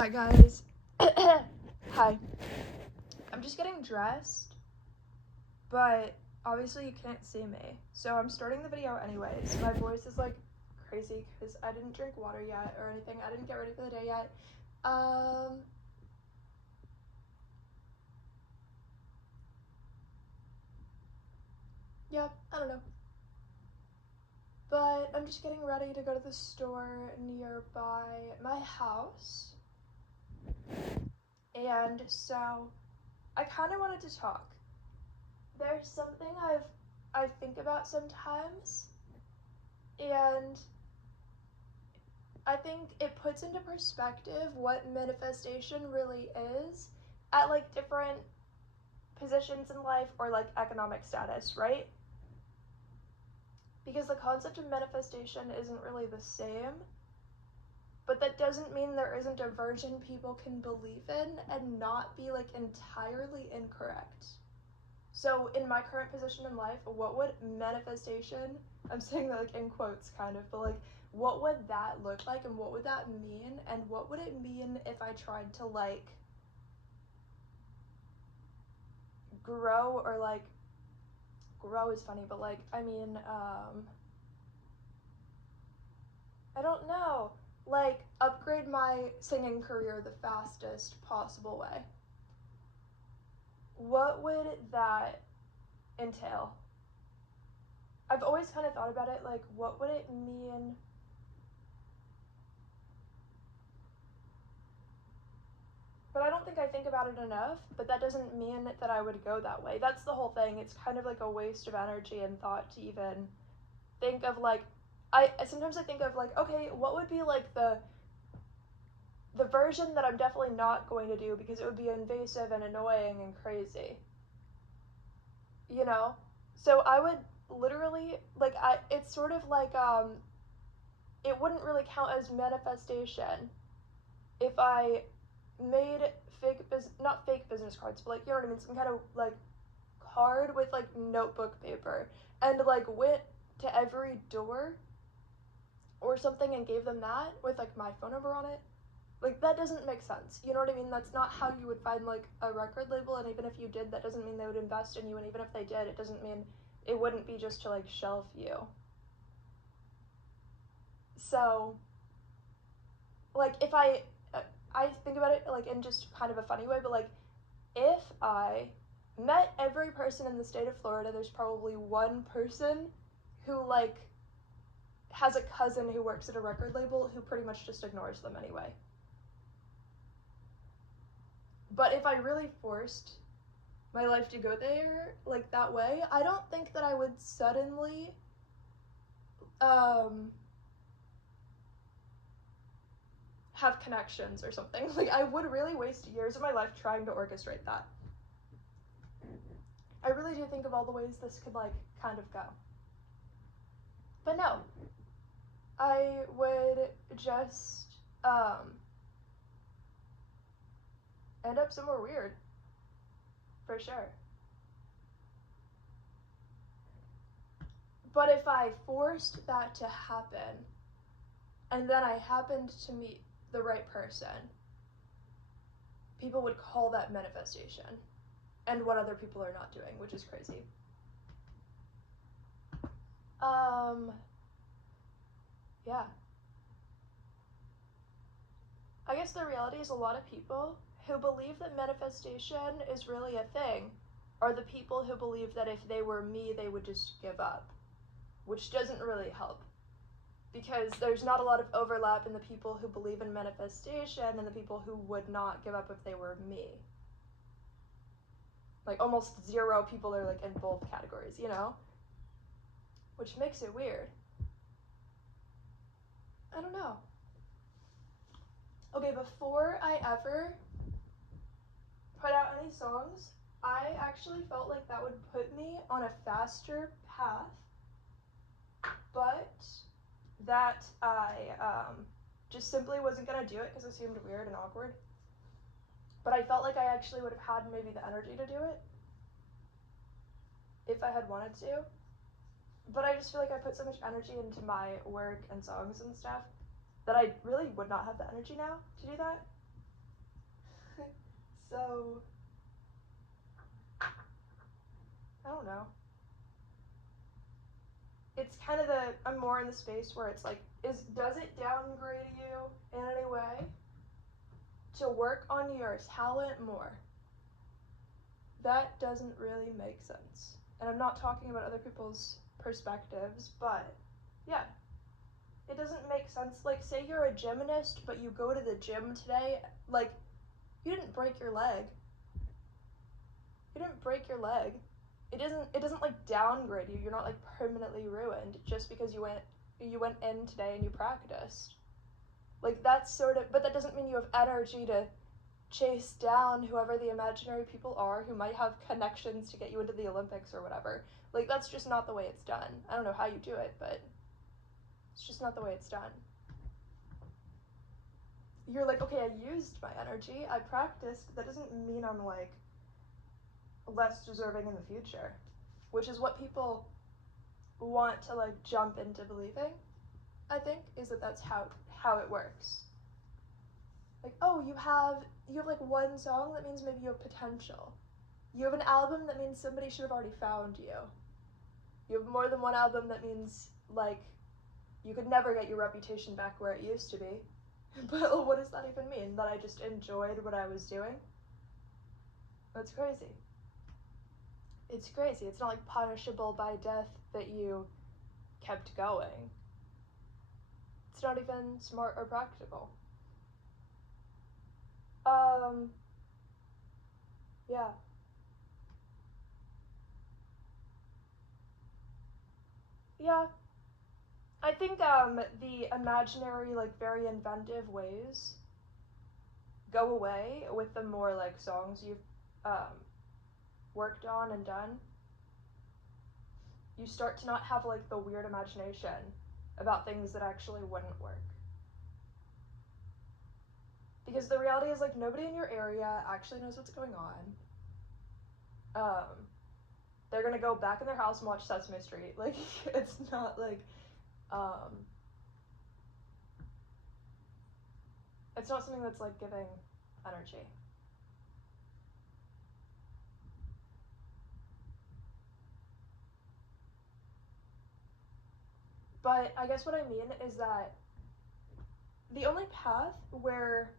Hi guys. Hi. I'm just getting dressed, but obviously you can't see me. So I'm starting the video anyways. My voice is like crazy because I didn't drink water yet or anything. I didn't get ready for the day yet. Yeah, I don't know. But I'm just getting ready to go to the store nearby my house. And so I kind of wanted to talk. There's something I think about sometimes, and I think it puts into perspective what manifestation really is at like different positions in life or like economic status, right? Because the concept of manifestation isn't really the same, but that doesn't mean there isn't a version people can believe in and not be like entirely incorrect. So in my current position in life, what would manifestation, I'm saying that like in quotes kind of, but like what would that look like and what would that mean, and what would it mean if I tried to like grow, or like grow is funny, but like I mean I don't know, like upgrade my singing career the fastest possible way. What would that entail? I've always kind of thought about it, like what would it mean but I don't think I think about it enough, but that doesn't mean that I would go that way. That's the whole thing. It's kind of like a waste of energy and thought to even think of like, sometimes I think of like, okay, what would be like the version that I'm definitely not going to do because it would be invasive and annoying and crazy. You know? So I would literally like it's sort of like it wouldn't really count as manifestation if I made not fake business cards, but like, you know what I mean, some kind of like card with like notebook paper, and like went to every door or something and gave them that with like my phone number on it. Like that doesn't make sense. You know what I mean? That's not how you would find like a record label, and even if you did, that doesn't mean they would invest in you, and even if they did, it doesn't mean it wouldn't be just to like shelf you. So like if I think about it like in just kind of a funny way, but like if I met every person in the state of Florida, there's probably one person who like has a cousin who works at a record label who pretty much just ignores them anyway. But if I really forced my life to go there like that way, I don't think that I would suddenly have connections or something. Like I would really waste years of my life trying to orchestrate that. I really do think of all the ways this could like kind of go. But no, I would just end up somewhere weird, for sure. But if I forced that to happen, and then I happened to meet the right person, people would call that manifestation, and what other people are not doing, which is crazy. Yeah. I guess the reality is a lot of people who believe that manifestation is really a thing are the people who believe that if they were me, they would just give up, which doesn't really help. Because there's not a lot of overlap in the people who believe in manifestation and the people who would not give up if they were me. Like almost zero people are like in both categories, you know? Which makes it weird. I don't know. Okay, before I ever put out any songs, I actually felt like that would put me on a faster path, but that I just simply wasn't gonna do it because it seemed weird and awkward. But I felt like I actually would have had maybe the energy to do it if I had wanted to. But I just feel like I put so much energy into my work and songs and stuff that I really would not have the energy now to do that. So, I don't know. It's kind of I'm more in the space where it's like, does it downgrade you in any way to work on your talent more? That doesn't really make sense. And I'm not talking about other people's perspectives, but yeah, it doesn't make sense. Like, say you're a gymnast, but you go to the gym today, like, you didn't break your leg. You didn't break your leg. It doesn't like downgrade you. You're not like permanently ruined just because you went in today and you practiced. Like, that's sort of, but that doesn't mean you have energy to chase down whoever the imaginary people are who might have connections to get you into the Olympics or whatever. Like, that's just not the way it's done. I don't know how you do it, but it's just not the way it's done. You're like, okay, I used my energy, I practiced, that doesn't mean I'm like less deserving in the future, which is what people want to like jump into believing, I think, is that's how it works. Like, oh, you have like one song, that means maybe you have potential. You have an album, that means somebody should have already found you. You have more than one album, that means like you could never get your reputation back where it used to be. But what does that even mean? That I just enjoyed what I was doing? That's crazy. It's crazy. It's not like punishable by death that you kept going. It's not even smart or practical. Yeah. Yeah. I think the imaginary, like, very inventive ways go away with the more like songs you've worked on and done. You start to not have like the weird imagination about things that actually wouldn't work. Because the reality is, like, nobody in your area actually knows what's going on. They're gonna go back in their house and watch Sesame Street. Like, it's not like, it's not something that's like giving energy. But I guess what I mean is that the only path where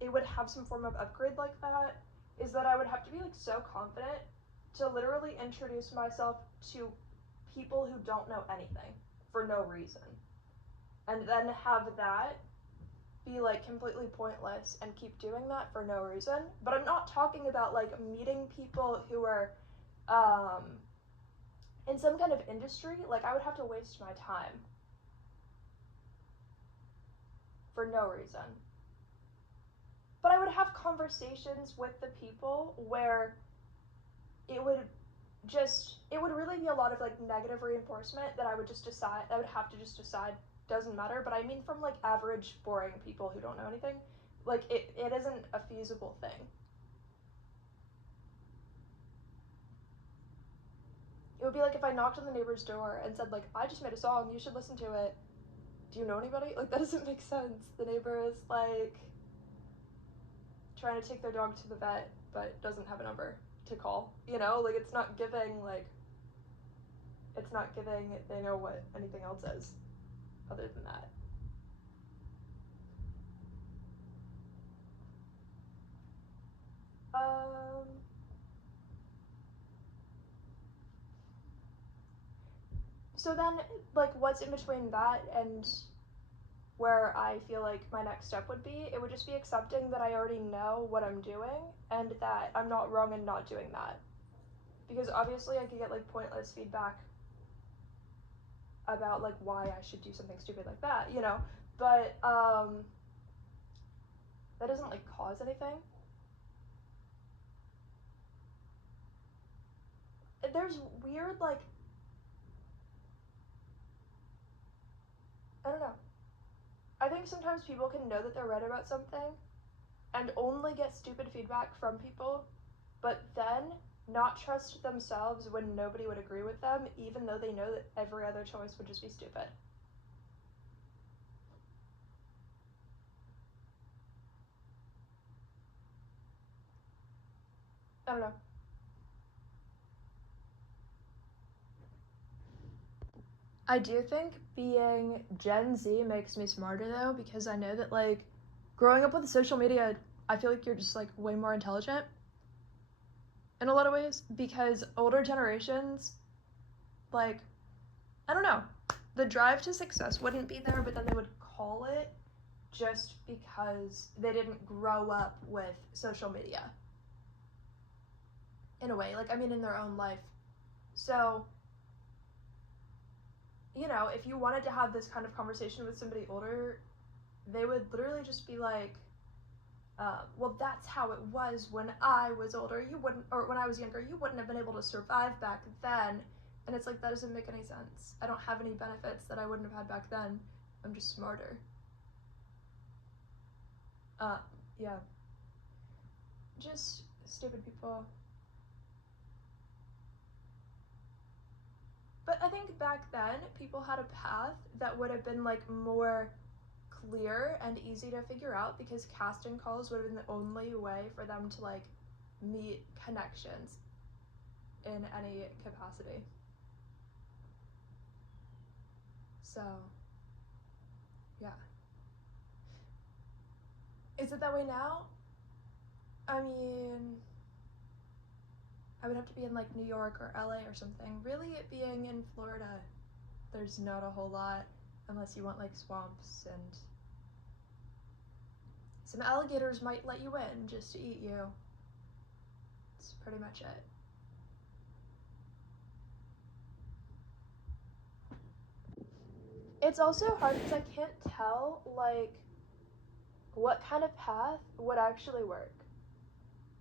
it would have some form of upgrade like that is that I would have to be like so confident to literally introduce myself to people who don't know anything for no reason, and then have that be like completely pointless and keep doing that for no reason. But I'm not talking about like meeting people who are in some kind of industry. Like, I would have to waste my time for no reason. But I would have conversations with the people where it would really be a lot of like negative reinforcement that I would have to just decide doesn't matter. But I mean, from like average boring people who don't know anything, like it isn't a feasible thing. It would be like if I knocked on the neighbor's door and said like, I just made a song, you should listen to it. Do you know anybody? Like, that doesn't make sense. The neighbor is like trying to take their dog to the vet but doesn't have a number to call, you know? Like, it's not giving they know what anything else is other than that. So then, like, what's in between that and where I feel like my next step would be? It would just be accepting that I already know what I'm doing and that I'm not wrong in not doing that. Because obviously I could get like pointless feedback about like why I should do something stupid like that, you know? But that doesn't like cause anything. There's weird, like, I don't know. I think sometimes people can know that they're right about something and only get stupid feedback from people, but then not trust themselves when nobody would agree with them, even though they know that every other choice would just be stupid. I don't know. I do think being Gen Z makes me smarter though, because I know that like growing up with social media, I feel like you're just like way more intelligent in a lot of ways, because older generations, like, I don't know, the drive to success wouldn't be there, but then they would call it just because they didn't grow up with social media. In a way, like, I mean, in their own life. So, you know, if you wanted to have this kind of conversation with somebody older, they would literally just be like, well, that's how it was when I was older. You wouldn't, or when I was younger, you wouldn't have been able to survive back then. And it's like, that doesn't make any sense. I don't have any benefits that I wouldn't have had back then. I'm just smarter. Yeah. Just stupid people. But I think back then, people had a path that would have been like more clear and easy to figure out, because casting calls would have been the only way for them to like meet connections in any capacity. So, yeah. Is it that way now? I mean, I would have to be in like New York or LA or something. Really, it being in Florida, there's not a whole lot unless you want like swamps, and some alligators might let you in just to eat you. That's pretty much it. It's also hard because I can't tell like what kind of path would actually work.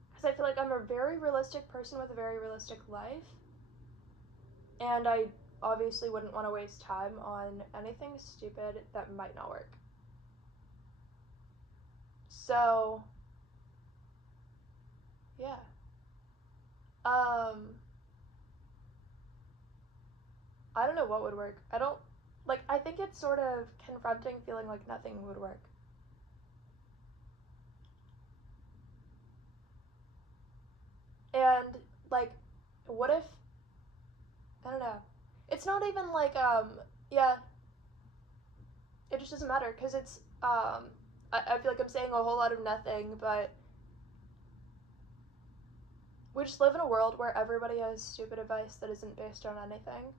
Because I feel like I'm a very realistic person with a very realistic life, and I obviously wouldn't want to waste time on anything stupid that might not work. So, yeah. I don't know what would work. I don't, like, I think it's sort of confronting feeling like nothing would work. And, like, what if, I don't know. It's not even like, yeah, it just doesn't matter, because it's, I feel like I'm saying a whole lot of nothing, but we just live in a world where everybody has stupid advice that isn't based on anything,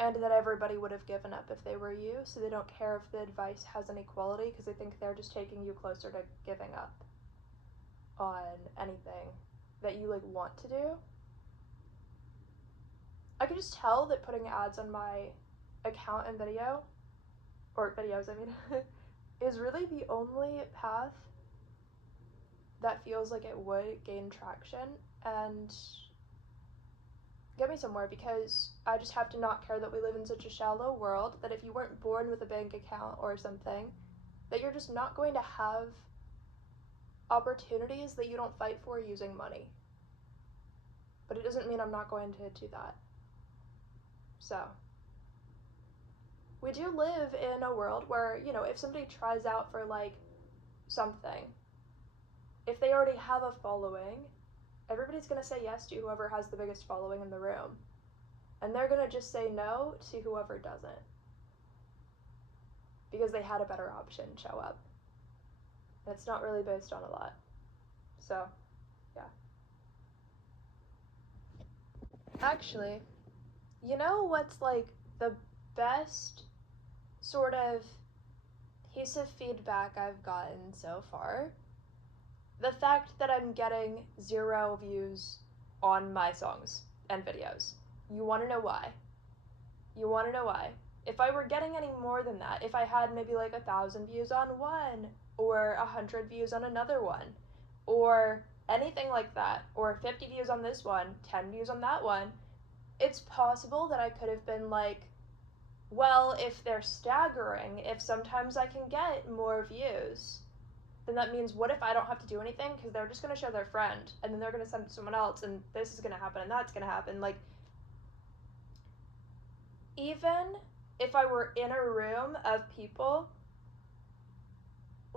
and that everybody would have given up if they were you, so they don't care if the advice has any quality, because they think they're just taking you closer to giving up on anything that you like want to do. I can just tell that putting ads on my account and video, or videos I mean, is really the only path that feels like it would gain traction and get me somewhere, because I just have to not care that we live in such a shallow world that if you weren't born with a bank account or something, that you're just not going to have opportunities that you don't fight for using money. But it doesn't mean I'm not going to do that. So, we do live in a world where, you know, if somebody tries out for like something, if they already have a following, everybody's going to say yes to whoever has the biggest following in the room. And they're going to just say no to whoever doesn't, because they had a better option show up. And it's not really based on a lot. So, yeah. Actually, you know what's like the best sort of piece of feedback I've gotten so far? The fact that I'm getting 0 views on my songs and videos. You want to know why? You want to know why? If I were getting any more than that, if I had maybe like 1,000 views on one, or 100 views on another one, or anything like that, or 50 views on this one, 10 views on that one, it's possible that I could have been like, well, if they're staggering, if sometimes I can get more views, then that means what if I don't have to do anything, because they're just going to show their friend, and then they're going to send it to someone else, and this is going to happen, and that's going to happen. Like, even if I were in a room of people,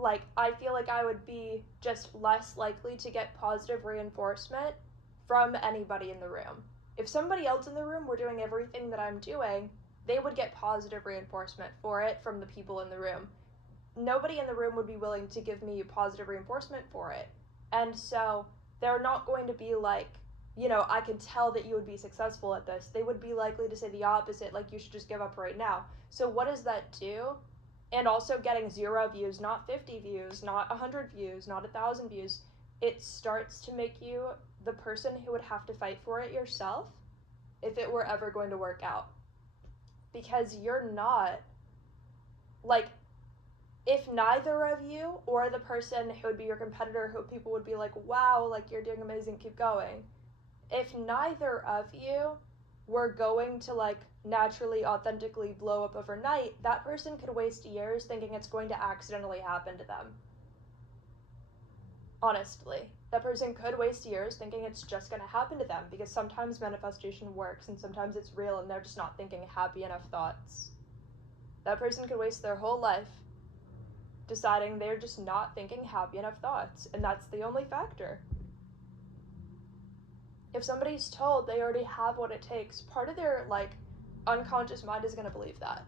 like, I feel like I would be just less likely to get positive reinforcement from anybody in the room. If somebody else in the room were doing everything that I'm doing, they would get positive reinforcement for it from the people in the room. Nobody in the room would be willing to give me positive reinforcement for it. And so they're not going to be like, you know, I can tell that you would be successful at this. They would be likely to say the opposite, like, you should just give up right now. So what does that do? And also getting 0 views, not 50 views, not 100 views, not 1,000 views, it starts to make you the person who would have to fight for it yourself if it were ever going to work out. Because you're not, like, if neither of you or the person who would be your competitor, who people would be like, wow, like, you're doing amazing, keep going. If neither of you were going to, like, naturally, authentically blow up overnight, that person could waste years thinking it's going to accidentally happen to them. Honestly, that person could waste years thinking it's just going to happen to them, because sometimes manifestation works and sometimes it's real and they're just not thinking happy enough thoughts. That person could waste their whole life deciding they're just not thinking happy enough thoughts, and that's the only factor. If somebody's told they already have what it takes, part of their, like, unconscious mind is going to believe that.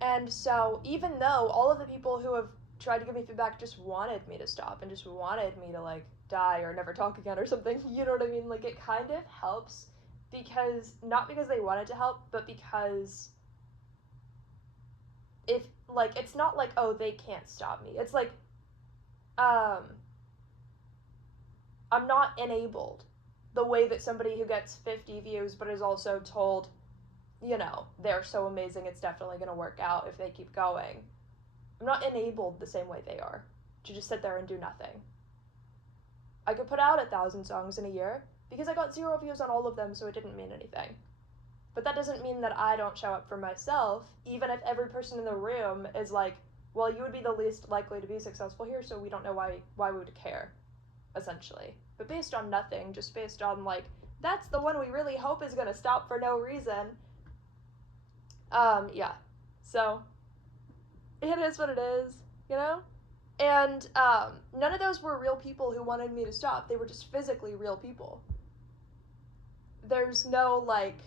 And so even though all of the people who have tried to give me feedback just wanted me to stop and just wanted me to, like, die or never talk again or something, you know what I mean? Like, it kind of helps because, not because they wanted to help, but because if, like, it's not like, oh, they can't stop me. It's like, I'm not enabled the way that somebody who gets 50 views but is also told, you know, they're so amazing, it's definitely going to work out if they keep going. I'm not enabled the same way they are to just sit there and do nothing. I could put out 1,000 songs in a year because I got 0 views on all of them, so it didn't mean anything. But that doesn't mean that I don't show up for myself, even if every person in the room is like, well, you would be the least likely to be successful here, so we don't know why we would care, essentially. But based on nothing, just based on, like, that's the one we really hope is going to stop for no reason. Yeah. So, it is what it is, you know? And, none of those were real people who wanted me to stop. They were just physically real people. There's no, like,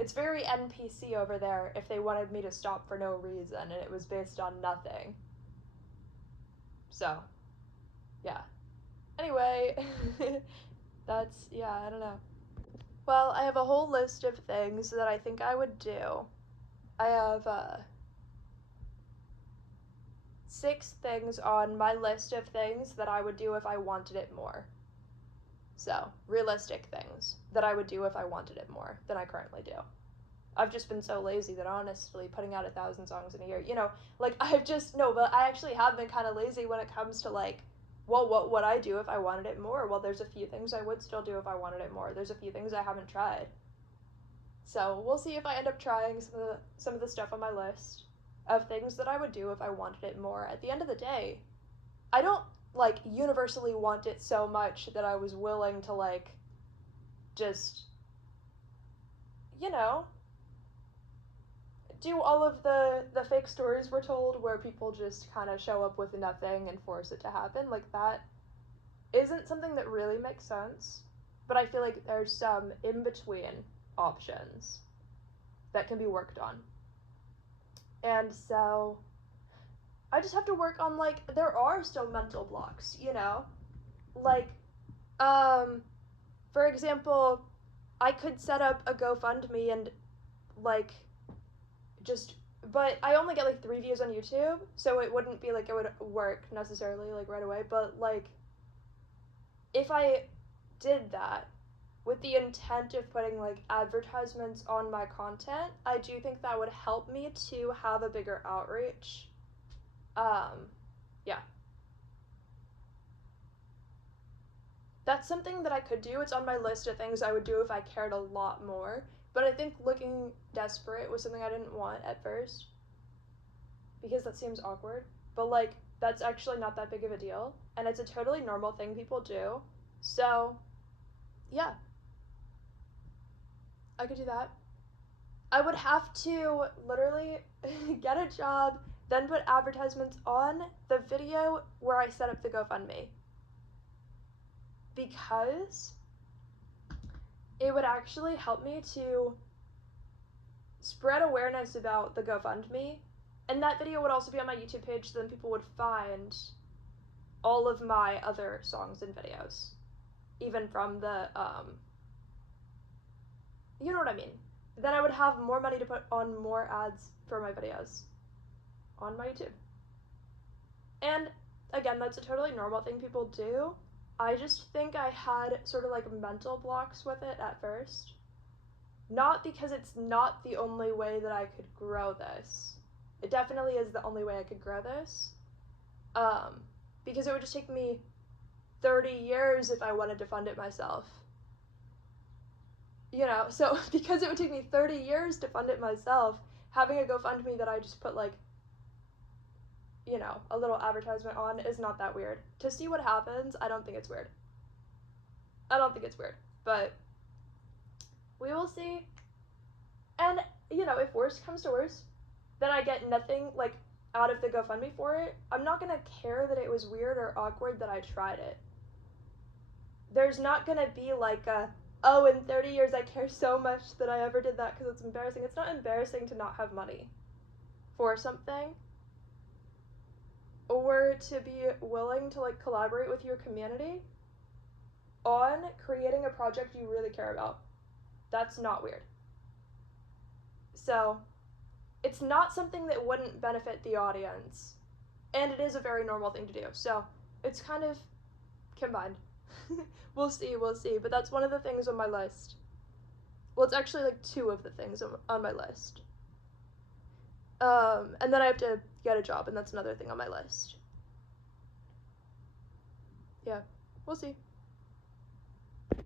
it's very NPC over there if they wanted me to stop for no reason, and it was based on nothing. So, yeah. Anyway, that's, yeah, I don't know. Well, I have a whole list of things that I think I would do. I have, 6 things on my list of things that I would do if I wanted it more. So, realistic things that I would do if I wanted it more than I currently do. I've just been so lazy that honestly, putting out 1,000 songs in a year, you know, like, but I actually have been kind of lazy when it comes to, like, well, what would I do if I wanted it more? Well, there's a few things I would still do if I wanted it more. There's a few things I haven't tried. So, we'll see if I end up trying some of the stuff on my list of things that I would do if I wanted it more. At the end of the day, I don't, like, universally want it so much that I was willing to, like, just, you know, do all of the fake stories we're told where people just kind of show up with nothing and force it to happen. Like, that isn't something that really makes sense, but I feel like there's some in-between options that can be worked on. And so I just have to work on, like, there are still mental blocks, you know? Like, for example, I could set up a GoFundMe and, like, but I only get, like, 3 views on YouTube, so it wouldn't be like it would work necessarily, like, right away, but, like, if I did that with the intent of putting, like, advertisements on my content, I do think that would help me to have a bigger outreach. Yeah. That's something that I could do. It's on my list of things I would do if I cared a lot more. But I think looking desperate was something I didn't want at first, because that seems awkward. But, like, that's actually not that big of a deal, and it's a totally normal thing people do. So, yeah. I could do that. I would have to literally get a job, then put advertisements on the video where I set up the GoFundMe. Because it would actually help me to spread awareness about the GoFundMe, and that video would also be on my YouTube page, so then people would find all of my other songs and videos, even from the, you know what I mean. Then I would have more money to put on more ads for my videos on my YouTube. And again, that's a totally normal thing people do. I just think I had sort of like mental blocks with it at first. Not because it's not the only way that I could grow this. It definitely is the only way I could grow this. Because it would just take me 30 years if I wanted to fund it myself. You know, so because it would take me 30 years to fund it myself, having a GoFundMe that I just put like, you know, a little advertisement on is not that weird. To see what happens, I don't think it's weird. I don't think it's weird, but we will see. And, you know, if worst comes to worst, then I get nothing, like, out of the GoFundMe for it. I'm not gonna care that it was weird or awkward that I tried it. There's not gonna be like a, oh, in 30 years I care so much that I ever did that because it's embarrassing. It's not embarrassing to not have money for something, or to be willing to like collaborate with your community on creating a project you really care about. That's not weird. So it's not something that wouldn't benefit the audience, and it is a very normal thing to do. So it's kind of combined. We'll see, but that's one of the things on my list. Well, it's actually like two of the things on my list. And then I have to get a job, and that's another thing on my list. Yeah, we'll see.